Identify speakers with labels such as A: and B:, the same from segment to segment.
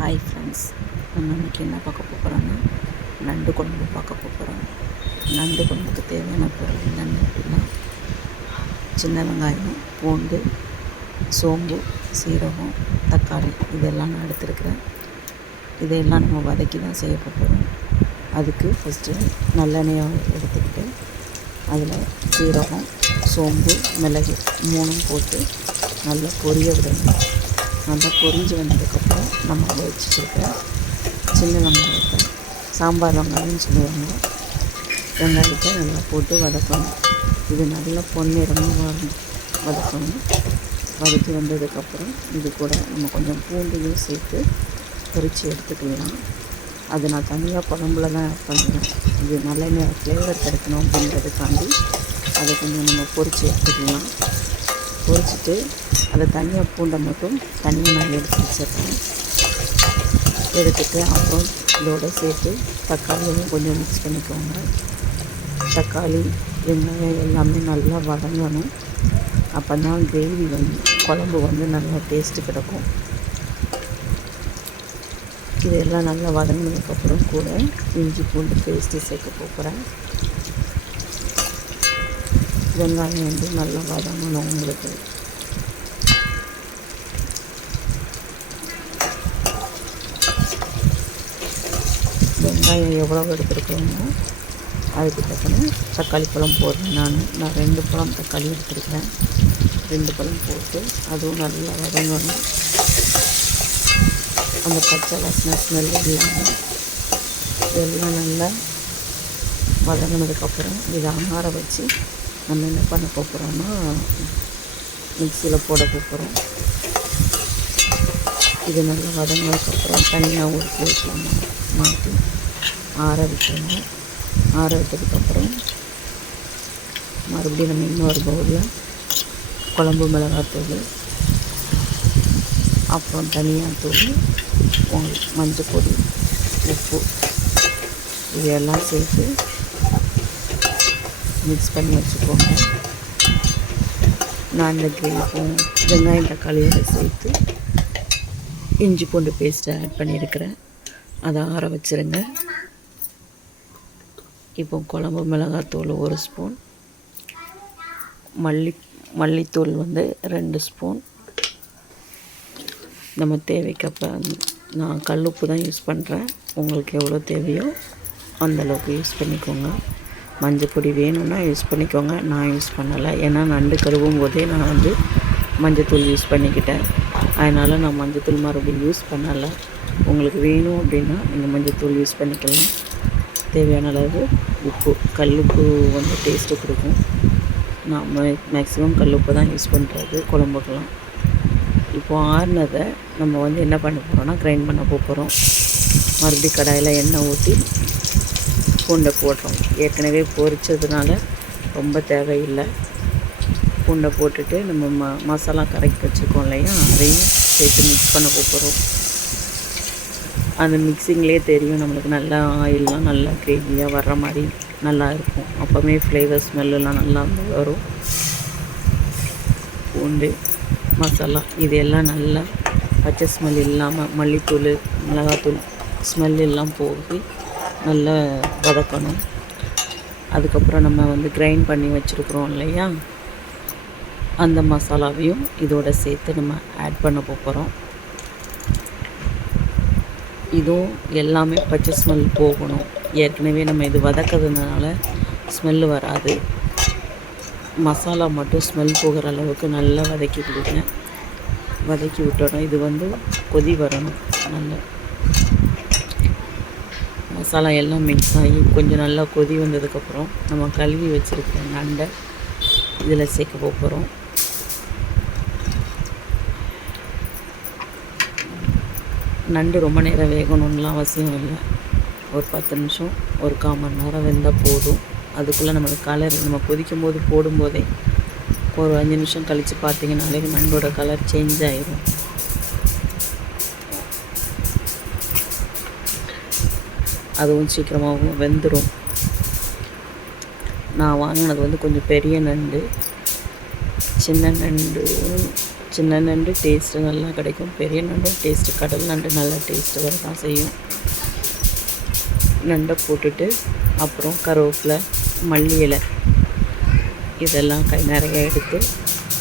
A: Hi friends நம்ம இன்றைக்கி என்ன பார்க்க போகிறோன்னா நண்டு குழம்பு பார்க்க போகிறோம் நண்டு குழம்புக்கு தேவையான பொருள் என்னென்ன அப்படின்னா சின்ன வெங்காயம் பூண்டு சோம்பு சீரகம் தக்காளி இதெல்லாம் நான் எடுத்துருக்கிறேன். இதையெல்லாம் நம்ம வதக்கி தான் செய்ய போகிறோம் அதுக்கு ஃபஸ்ட்டு நல்லெண்ணெயை எடுத்துக்கிட்டு அதில் சீரகம் சோம்பு மிளகு மூணும் போட்டு நல்லா பொரிய விடணும். நல்லா பொரிஞ்சு வந்ததுக்கப்புறம் நம்ம வச்சுருக்க சின்ன வெங்காயத்தை சாம்பார் வெங்காயம்னு சொல்லுவாங்க. வெங்காயத்தை நல்லா போட்டு வதக்கணும். இது நல்லா பொன்னிறமாக வரும் வதக்கணும். வதக்கி வந்ததுக்கப்புறம் இது கூட நம்ம கொஞ்சம் பூண்டையும் சேர்த்து பொரித்து எடுத்துக்கலாம். அது நான் தனியாக குழம்புல தான் ஆட் பண்ணுவேன். இது நல்ல ஃப்ளேவர் கிடைக்கணும் அப்படிங்கிறதுக்காண்டி அதை கொஞ்சம் நம்ம பொரித்து எடுத்துக்கலாம். பொரிச்சிட்டு அதை தனியாக பூண்டை மட்டும் தனியாக நான் எடுத்து வச்சிடுறேன் எடுத்துட்டு அப்புறம் இதோடு சேர்த்து தக்காளியும் கொஞ்சம் மிக்ஸ் பண்ணிக்கோங்க. தக்காளி வெங்காயம் எல்லாமே நல்லா வதங்கணும். அப்போ தான் கிரேவி வந்து குழம்பு வந்து நல்லா டேஸ்ட்டு கிடக்கும். இதெல்லாம் நல்லா வதங்கினதுக்கப்புறம் கூட இஞ்சி பூண்டு பேஸ்ட்டு சேர்க்க போகிறேன் வெங்காயம் வந்து நல்லா வதங்கணும் உங்களுக்கு வெங்காயம் எவ்வளோ எடுத்துருக்கோமோ அதுக்கு தக்கன தக்காளி பழம் போடுறேன் நான். நான் ரெண்டு பழம் தக்காளி எடுத்துருக்கிறேன். ரெண்டு பழம் போட்டு அதுவும் நல்லா வதங்கணும். அந்த பச்சை வாசனை ஸ்மெல் இல்லாமல் எல்லாம் நல்லா வதங்கினதுக்கப்புறம் இதை ஆற வச்சு நம்ம என்ன பண்ண போகிறோம்னா மிக்சியில் போட போகிறோம். இது நல்லா வதங்கினதுக்கப்புறம் தனியாக ஒரு பிளேட்டில் மாற்றி ஆற வைக்கணும். ஆற வச்சதுக்கப்புறம் மறுபடியும் நம்ம இன்னொரு பவுலில் குழம்பு மிளகாத்தூள் அப்புறம் தனியாக தூள் மஞ்சள் பொடி உப்பு இதையெல்லாம் சேர்த்து மிக்ஸ் பண்ணி வச்சுக்கோங்க. நான் இந்த கிரேவும் வெங்காயம் தக்காளியோடு சேர்த்து இஞ்சி பூண்டு பேஸ்ட்டை ஆட் பண்ணியிருக்கிறேன். அதை ஆற வச்சுருங்க. இப்போ குழம்பு மிளகாத்தூள் ஒரு ஸ்பூன். மல்லி மல்லித்தூள் வந்து ரெண்டு ஸ்பூன். நம்ம தேவைக்கப்ப நான் கல்லுப்பு தான் யூஸ் பண்ணுறேன் உங்களுக்கு எவ்வளோ தேவையோ அந்தளவுக்கு யூஸ் பண்ணிக்கோங்க. மஞ்சள் பொடி வேணும்னா யூஸ் பண்ணிக்கோங்க. நான் யூஸ் பண்ணலை. ஏன்னா நண்டு கழுவும் போதே நான் வந்து மஞ்சத்தூள் யூஸ் பண்ணிக்கிட்டேன். அதனால் நான் மஞ்சத்தூள் மறுபடியும் யூஸ் பண்ணலை. உங்களுக்கு வேணும் அப்படின்னா நீங்கள் மஞ்சத்தூள் யூஸ் பண்ணிக்கலாம். தேவையான அளவு உப்பு கல் உப்பு வந்து டேஸ்ட்டு கொடுக்கும். நான் மேக்ஸிமம் கல் உப்பு தான் யூஸ் பண்ணுறது குழம்புக்கெலாம் இப்போது ஆறுனதை நம்ம வந்து என்ன பண்ண போகிறோம்னா கிரைண்ட் பண்ண போகிறோம் மறுபடியும் கடாயில் எண்ணெய் ஊற்றி பூண்டை போடுறோம் ஏற்கனவே பொரிச்சதுனால ரொம்ப தேவையில்லை. பூண்டை போட்டுட்டு நம்ம ம மசாலா கரைக்கி வச்சுருக்கோம் இல்லையா? அதையும் சேர்த்து மிக்ஸ் பண்ண போகிறோம் அந்த மிக்சிங்லேயே தெரியும் நம்மளுக்கு நல்லா ஆயிலெலாம் நல்லா கிரேவியாக வர்ற மாதிரி நல்லா இருக்கும். அப்போவுமே ஃப்ளேவர் ஸ்மெல்லாம் நல்லா வரும். பூண்டு மசாலா இது எல்லாம் நல்லா பச்சை ஸ்மெல் இல்லாமல் மல்லித்தூள் மிளகாத்தூள் ஸ்மெல் எல்லாம் போகி நல்லா வதக்கணும். அதுக்கப்புறம் நம்ம வந்து கிரைண்ட் பண்ணி வச்சுருக்குறோம் இல்லையா? அந்த மசாலாவையும் இதோட சேர்த்து நம்ம ஆட் பண்ண போகிறோம் இதுவும் எல்லாமே பச்சை ஸ்மெல் போகணும். ஏற்கனவே நம்ம இது வதக்கிறதுனால ஸ்மெல்லு வராது. மசாலா மட்டும் ஸ்மெல் போகிற அளவுக்கு நல்லா வதக்கி கொடுங்க. வதக்கி விட்டோன்னா இது வந்து கொதி வரணும். நல்லா மசாலா எல்லாம் மிக்ஸ் ஆகி கொஞ்சம் நல்லா கொதி வந்ததுக்கப்புறம் நம்ம கழுவி வச்சுருக்க நண்டை இதில் சேர்க்க போகிறோம் நண்டு ரொம்ப நேரம் வேகணும்லாம் அவசியம் இல்லை. ஒரு பத்து நிமிஷம் ஒரு கால் மணி நேரம் வெந்தால் போதும். அதுக்குள்ளே நம்மளுக்கு கலர் நம்ம கொதிக்கும் போது போடும்போதே ஒரு அஞ்சு நிமிஷம் கழித்து பார்த்தீங்கன்னாலே நண்டோட கலர் சேஞ்ச் ஆகிடும் அதுவும் சீக்கிரமாகவும் வெந்துடும் நான் வாங்கினது வந்து கொஞ்சம் பெரிய நண்டு. சின்ன நண்டு சின்ன நண்டு டேஸ்ட்டு நல்லா கிடைக்கும். பெரிய நண்டும் டேஸ்ட்டு கடல் நண்டு நல்லா டேஸ்ட்டு வர தான் செய்யும். நண்டை போட்டுட்டு அப்புறம் கருவேப்பிலை மல்லி இலை. இதெல்லாம் கை நிறைய எடுத்து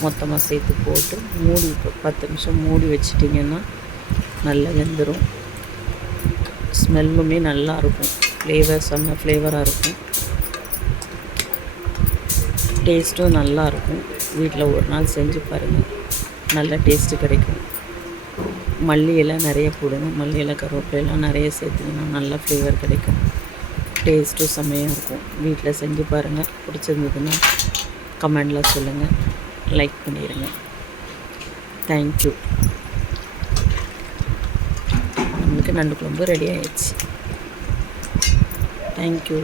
A: மொத்தமாக சேர்த்து போட்டு மூடி பத்து நிமிஷம் மூடி வச்சிட்டிங்கன்னா நல்லா வெந்துடும் ஸ்மெல்லுமே நல்லா இருக்கும். ஃப்ளேவர் செம்ம ஃப்ளேவராக இருக்கும். டேஸ்ட்டும் நல்லா இருக்கும். வீட்டில் ஒரு நாள் செஞ்சு பாருங்கள் நல்ல டேஸ்ட்டு கிடைக்கும். மல்லி எல்லாம் நிறைய போடுங்க. மல்லி இலை நிறைய சேர்த்திங்கன்னா நல்ல ஃப்ளேவர் கிடைக்கும். டேஸ்ட்டும் செம்மையாக இருக்கும். வீட்டில் செஞ்சு பாருங்கள் பிடிச்சிருந்ததுன்னா கமெண்டில் சொல்லுங்கள் லைக் பண்ணிடுங்க தேங்க்யூ நண்டு குழம்பு ரெடி ஆயிடுச்சு. தேங்க்யூ